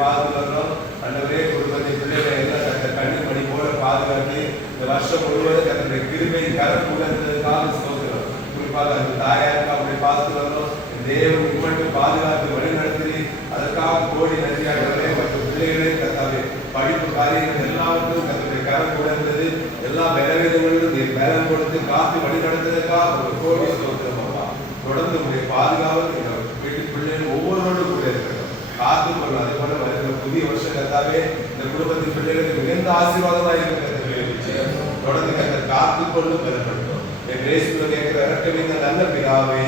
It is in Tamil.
பார்த்து வர்றோம். ஆண்டவரே குடும்பத்தை பிள்ளைகளை எல்லாம் கண்ணு மணி போல பாதுகாத்து இந்த வருஷம் முழுவதும் தன்னுடைய கிருபை கரம் உணர்ந்ததுக்காக ஸ்தோத்திரம். குறிப்பாக அந்த தாயாருக்கு அப்படி பார்த்து வர்றோம். தேவன் மட்டும் பாதுகாத்து வழி நடத்தி அதற்காக கோடி நன்றியாகவே மற்றும் பிள்ளைகளே கத்தாவே படிப்பு காரியங்கள் எல்லாவற்றும் தன்னுடைய கரம் உணர்ந்தது. எல்லா பலவீனங்களிலும் பலம் கொடுத்து காத்து வழி நடந்ததுக்காக ஒரு கோடி ஸ்தோத்திரம். அப்பா தொடர்ந்து உங்களுடைய பாதுகாவல் எங்கள் வீட்டு பிள்ளைகள் ஒவ்வொருவரும் கூட இருக்கட்டும், காத்து கொள்ளும். அதே போல வருகிற புதிய வருஷம் கத்தாவே இந்த குடும்பத்தின் பிள்ளைகளுக்கு மிகுந்த ஆசீர்வாதமாக இருக்கிறது. தொடர்ந்து கத்த காத்து கொள்ளும் பெறப்பட்டோம். என் கேட்கிற இறக்கமிந்த நல்ல பிதாவே.